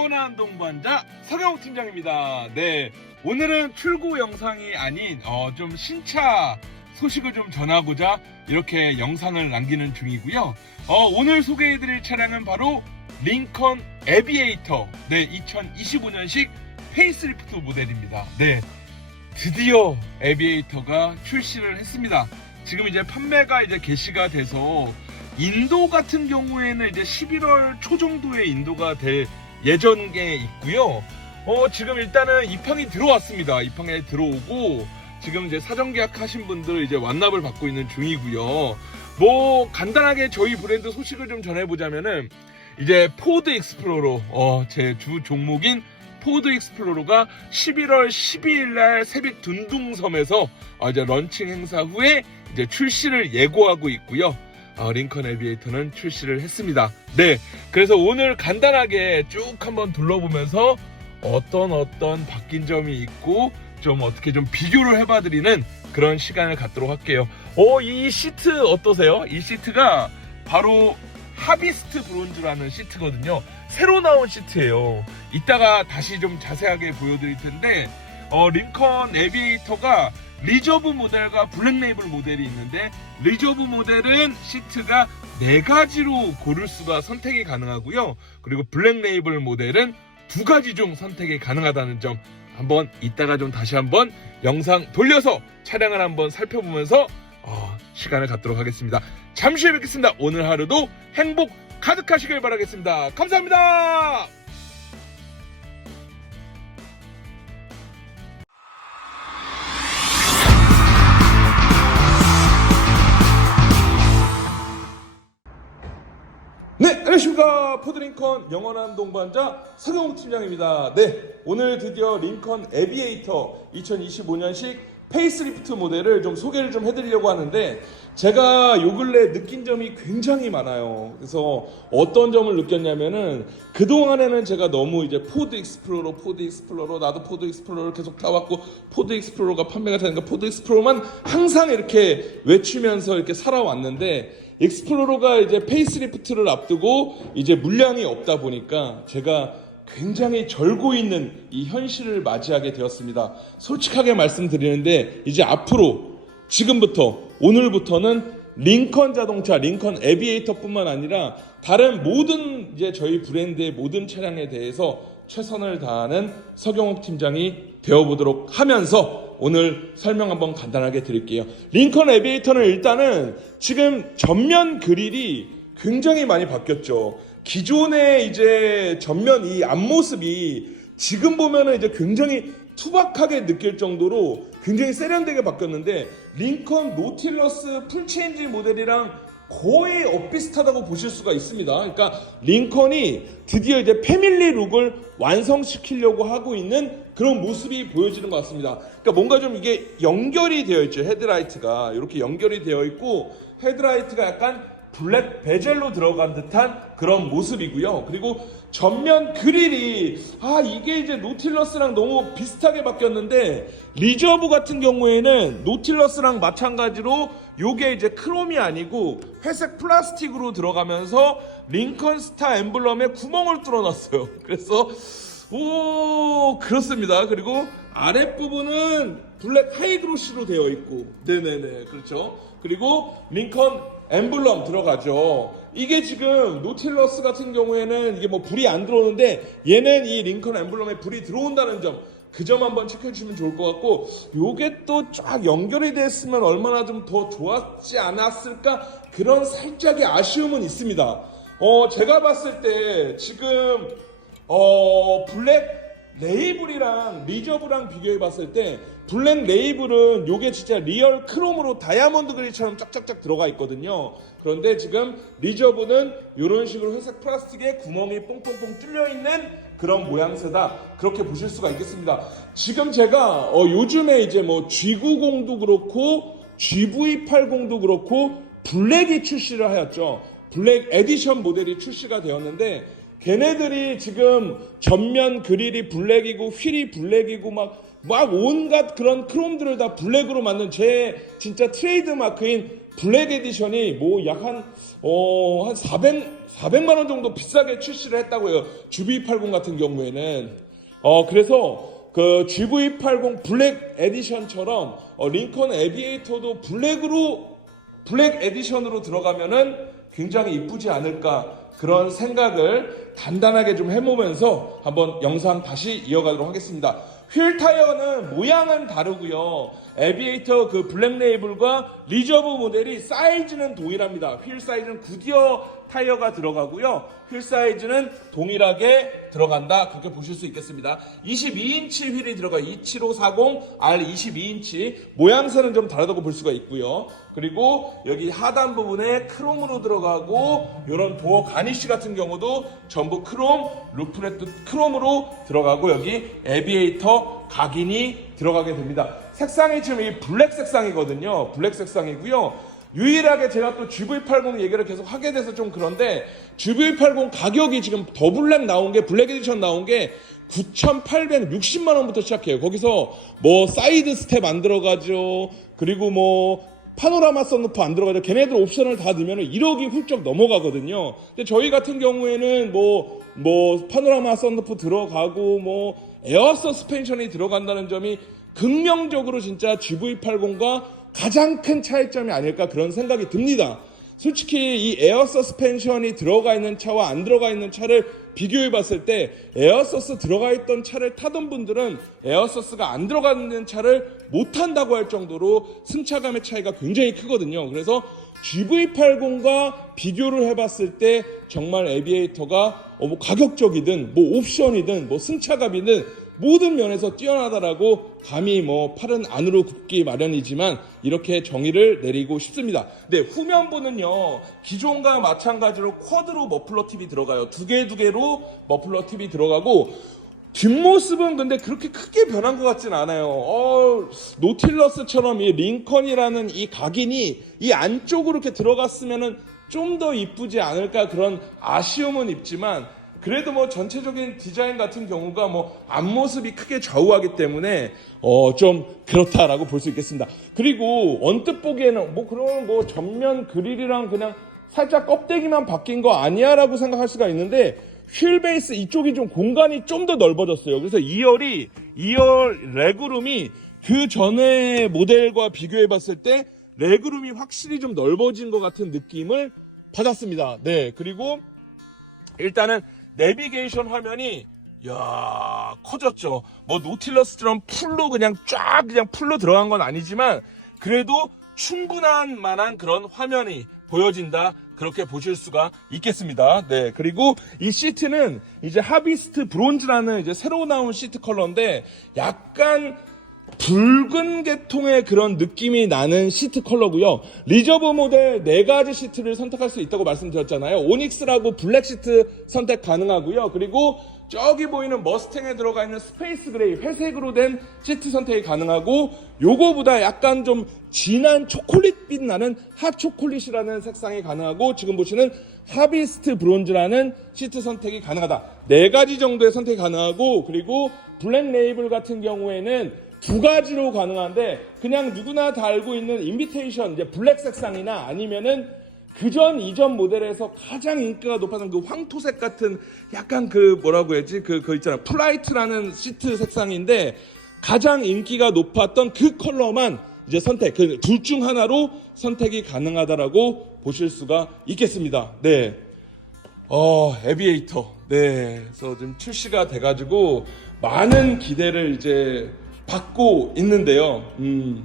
영원한 동반자 서경욱 팀장입니다. 네, 오늘은 출고 영상이 아닌 어, 좀 신차 소식을 좀 전하고자 이렇게 영상을 남기는 중이고요. 어, 오늘 소개해드릴 차량은 바로 링컨 에비에이터 네 2025년식 페이스리프트 모델입니다. 네, 드디어 에비에이터가 출시를 했습니다. 지금 이제 판매가 이제 개시가 돼서 인도 같은 경우에는 이제 11월 초 정도에 인도가 될 예정에 있고요. 어, 지금 일단은 입항이 들어왔습니다. 입항에 들어오고 지금 이제 사전 계약하신 분들 이제 완납을 받고 있는 중이고요. 뭐 간단하게 저희 브랜드 소식을 좀 전해보자면은 이제 포드 익스플로러 어, 제 주 종목인 포드 익스플로러가 11월 12일 날 새벽 둔둥섬에서 어, 이제 런칭 행사 후에 이제 출시를 예고하고 있고요. 어, 링컨 에비에이터는 출시를 했습니다. 네, 그래서 오늘 간단하게 쭉 한번 둘러보면서 어떤 어떤 바뀐 점이 있고 좀 어떻게 좀 비교를 해봐드리는 그런 시간을 갖도록 할게요. 어, 이 시트 어떠세요? 이 시트가 바로 하비스트 브론즈라는 시트거든요. 새로 나온 시트예요. 이따가 다시 좀 자세하게 보여드릴 텐데 어, 링컨 에비에이터가 리저브 모델과 블랙 레이블 모델이 있는데 리저브 모델은 시트가 네 가지로 고를 수가 선택이 가능하고요. 그리고 블랙 레이블 모델은 두 가지 중 선택이 가능하다는 점 한번 이따가 좀 다시 한번 영상 돌려서 차량을 한번 살펴보면서 어, 시간을 갖도록 하겠습니다. 잠시 후에 뵙겠습니다. 오늘 하루도 행복 가득하시길 바라겠습니다. 감사합니다. 안녕하십니까. 포드링컨 영원한 동반자 서경욱 팀장입니다. 네, 오늘 드디어 링컨 에비에이터 2025년식 페이스리프트 모델을 좀 소개를 좀 해드리려고 하는데 제가 요 근래 느낀 점이 굉장히 많아요. 그래서 어떤 점을 느꼈냐면은 그동안에는 제가 너무 이제 포드 익스플로러, 포드 익스플로러, 나도 포드 익스플로러를 계속 타왔고 포드 익스플로러가 판매가 되니까 포드 익스플로러만 항상 이렇게 외치면서 이렇게 살아왔는데 익스플로러가 이제 페이스리프트를 앞두고 이제 물량이 없다 보니까 제가 굉장히 절고 있는 이 현실을 맞이하게 되었습니다. 솔직하게 말씀드리는데 이제 앞으로 지금부터 오늘부터는 링컨 자동차, 링컨 에비에이터뿐만 아니라 다른 모든 이제 저희 브랜드의 모든 차량에 대해서 최선을 다하는 서경욱 팀장이 되어보도록 하면서 오늘 설명 한번 간단하게 드릴게요. 링컨 에비에이터는 일단은 지금 전면 그릴이 굉장히 많이 바뀌었죠. 기존의 이제 전면 이 앞모습이 지금 보면은 이제 굉장히 투박하게 느낄 정도로 굉장히 세련되게 바뀌었는데 링컨 노틸러스 풀체인지 모델이랑 거의 엇비슷하다고 보실 수가 있습니다. 그러니까 링컨이 드디어 이제 패밀리 룩을 완성시키려고 하고 있는 그런 모습이 보여지는 것 같습니다. 그러니까 뭔가 좀 이게 연결이 되어 있죠. 헤드라이트가 이렇게 연결이 되어 있고 헤드라이트가 약간 블랙 베젤로 들어간 듯한 그런 모습이고요. 그리고 전면 그릴이 아 이게 이제 노틸러스랑 너무 비슷하게 바뀌었는데 리저브 같은 경우에는 노틸러스랑 마찬가지로 요게 이제 크롬이 아니고 회색 플라스틱으로 들어가면서 링컨 스타 엠블럼에 구멍을 뚫어놨어요. 그래서 오 그렇습니다. 그리고 아랫부분은 블랙 하이그로시로 되어 있고 네네네 그렇죠. 그리고 링컨 엠블럼 들어가죠. 이게 지금 노틸러스 같은 경우에는 이게 뭐 불이 안 들어오는데 얘는 이 링컨 엠블럼에 불이 들어온다는 점. 그 점 한번 체크해 주시면 좋을 것 같고 요게 또 쫙 연결이 됐으면 얼마나 좀 더 좋았지 않았을까 그런 살짝의 아쉬움은 있습니다. 어 제가 봤을 때 지금 어 블랙 레이블이랑 리저브랑 비교해 봤을 때 블랙 레이블은 요게 진짜 리얼 크롬으로 다이아몬드 그릴처럼 쫙쫙쫙 들어가 있거든요. 그런데 지금 리저브는 이런 식으로 회색 플라스틱에 구멍이 뽕뽕뽕 뚫려 있는 그런 모양새다. 그렇게 보실 수가 있겠습니다. 지금 제가 어, 요즘에 이제 뭐 G90도 그렇고 GV80도 그렇고 블랙이 출시를 하였죠. 블랙 에디션 모델이 출시가 되었는데 걔네들이 지금 전면 그릴이 블랙이고 휠이 블랙이고 막, 막 온갖 그런 크롬들을 다 블랙으로 만든 제 진짜 트레이드 마크인 블랙 에디션이 뭐 약 한 어, 한 400, 400만 원 정도 비싸게 출시를 했다고요. GV80 같은 경우에는. 어, 그래서 그 GV80 블랙 에디션처럼 어, 링컨 에비에이터도 블랙으로 블랙 에디션으로 들어가면은 굉장히 이쁘지 않을까 그런 생각을 단단하게 좀 해보면서 한번 영상 다시 이어가도록 하겠습니다. 휠 타이어는 모양은 다르고요. 에비에이터 그 블랙 레이블과 리저브 모델이 사이즈는 동일합니다. 휠 사이즈는 구디어 타이어가 들어가고요. 휠 사이즈는 동일하게 들어간다. 그렇게 보실 수 있겠습니다. 22인치 휠이 들어가 27540 R 22인치 모양새는 좀 다르다고 볼 수가 있고요. 그리고 여기 하단 부분에 크롬으로 들어가고 이런 도어 가니쉬 같은 경우도 전부 크롬, 루프렛도 크롬으로 들어가고 여기 에비에이터 각인이 들어가게 됩니다. 색상이 지금 이 블랙 색상이거든요. 블랙 색상이고요. 유일하게 제가 또 GV80 얘기를 계속 하게 돼서 좀 그런데 GV80 가격이 지금 더 블랙 나온 게 블랙 에디션 나온 게 9,860만 원부터 시작해요. 거기서 뭐 사이드 스텝 안 들어가죠. 그리고 뭐 파노라마 썬루프 안 들어가죠. 걔네들 옵션을 다 넣으면 1억이 훌쩍 넘어가거든요. 근데 저희 같은 경우에는 뭐, 뭐, 파노라마 썬루프 들어가고, 뭐, 에어 서스펜션이 들어간다는 점이 극명적으로 진짜 GV80과 가장 큰 차이점이 아닐까 그런 생각이 듭니다. 솔직히 이 에어 서스펜션이 들어가 있는 차와 안 들어가 있는 차를 비교해 봤을 때 에어 서스 들어가 있던 차를 타던 분들은 에어 서스가 안 들어가 있는 차를 못 탄다고 할 정도로 승차감의 차이가 굉장히 크거든요. 그래서 GV80과 비교를 해봤을 때 정말 에비에이터가 어, 뭐 가격적이든 뭐 옵션이든 뭐 승차감이든 모든 면에서 뛰어나다라고 감히 뭐 팔은 안으로 굽기 마련이지만 이렇게 정의를 내리고 싶습니다. 네, 후면부는요, 기존과 마찬가지로 쿼드로 머플러 팁이 들어가요. 두 개, 두 개로 머플러 팁이 들어가고, 뒷모습은 근데 그렇게 크게 변한 것 같진 않아요. 어, 노틸러스처럼 이 링컨이라는 이 각인이 이 안쪽으로 이렇게 들어갔으면은 좀 더 이쁘지 않을까 그런 아쉬움은 있지만 그래도 뭐 전체적인 디자인 같은 경우가 뭐 앞모습이 크게 좌우하기 때문에 어 좀 그렇다라고 볼 수 있겠습니다. 그리고 언뜻 보기에는 뭐 그런 뭐 전면 그릴이랑 그냥 살짝 껍데기만 바뀐 거 아니야라고 생각할 수가 있는데 휠 베이스 이쪽이 좀 공간이 좀 더 넓어졌어요. 그래서 2열이 2열 레그룸이 그 전에 모델과 비교해 봤을 때 레그룸이 확실히 좀 넓어진 것 같은 느낌을 받았습니다. 네. 그리고 일단은 내비게이션 화면이 야 커졌죠. 뭐 노틸러스처럼 풀로 그냥 쫙 그냥 풀로 들어간 건 아니지만 그래도 충분한 만한 그런 화면이 보여진다. 그렇게 보실 수가 있겠습니다. 네. 그리고 이 시트는 이제 하비스트 브론즈라는 이제 새로 나온 시트 컬러인데 약간 붉은 계통의 그런 느낌이 나는 시트 컬러고요. 리저브 모델 네 가지 시트를 선택할 수 있다고 말씀드렸잖아요. 오닉스라고 블랙 시트 선택 가능하고요. 그리고 저기 보이는 머스탱에 들어가 있는 스페이스 그레이 회색으로 된 시트 선택이 가능하고 요거보다 약간 좀 진한 초콜릿빛 나는 핫 초콜릿이라는 색상이 가능하고 지금 보시는 하비스트 브론즈라는 시트 선택이 가능하다. 네 가지 정도의 선택이 가능하고 그리고 블랙 레이블 같은 경우에는 두 가지로 가능한데 그냥 누구나 다 알고 있는 인비테이션 이제 블랙 색상이나 아니면은 그전 이전 모델에서 가장 인기가 높았던 그 황토색 같은 약간 그 뭐라고 해야지 그, 그 있잖아 플라이트라는 시트 색상인데 가장 인기가 높았던 그 컬러만 이제 선택 그 둘 중 하나로 선택이 가능하다라고 보실 수가 있겠습니다. 네. 어, 에비에이터. 네. 그래서 지금 출시가 돼가지고 많은 기대를 이제 받고 있는데요. 음.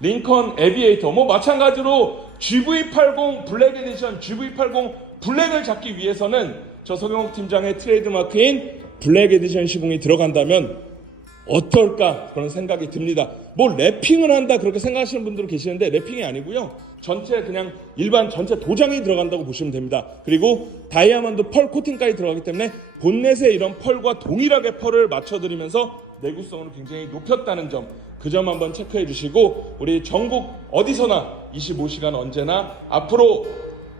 링컨 에비에이터. 뭐 마찬가지로 GV80 블랙 에디션, GV80 블랙을 잡기 위해서는 저 서경욱 팀장의 트레이드 마크인 블랙 에디션 시공이 들어간다면 어떨까 그런 생각이 듭니다. 뭐 랩핑을 한다 그렇게 생각하시는 분들도 계시는데 랩핑이 아니고요. 전체 그냥 일반 전체 도장이 들어간다고 보시면 됩니다. 그리고 다이아몬드 펄 코팅까지 들어가기 때문에 본넷에 이런 펄과 동일하게 펄을 맞춰드리면서 내구성을 굉장히 높였다는 점, 그 점 한번 체크해 주시고 우리 전국 어디서나 25시간 언제나 앞으로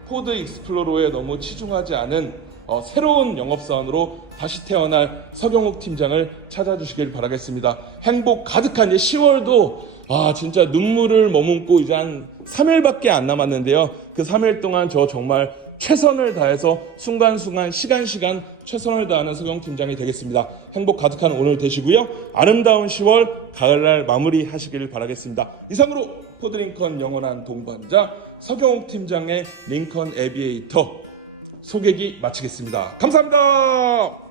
포드 익스플로러에 너무 치중하지 않은 어, 새로운 영업사원으로 다시 태어날 서경욱 팀장을 찾아주시길 바라겠습니다. 행복 가득한 이제 10월도 아 진짜 눈물을 머금고 이제 한 3일밖에 안 남았는데요. 그 3일 동안 저 정말 최선을 다해서 순간순간 시간시간 최선을 다하는 서경 팀장이 되겠습니다. 행복 가득한 오늘 되시고요. 아름다운 10월 가을날 마무리 하시길 바라겠습니다. 이상으로 포드링컨 영원한 동반자 서경욱 팀장의 링컨 에비에이터 소개기 마치겠습니다. 감사합니다.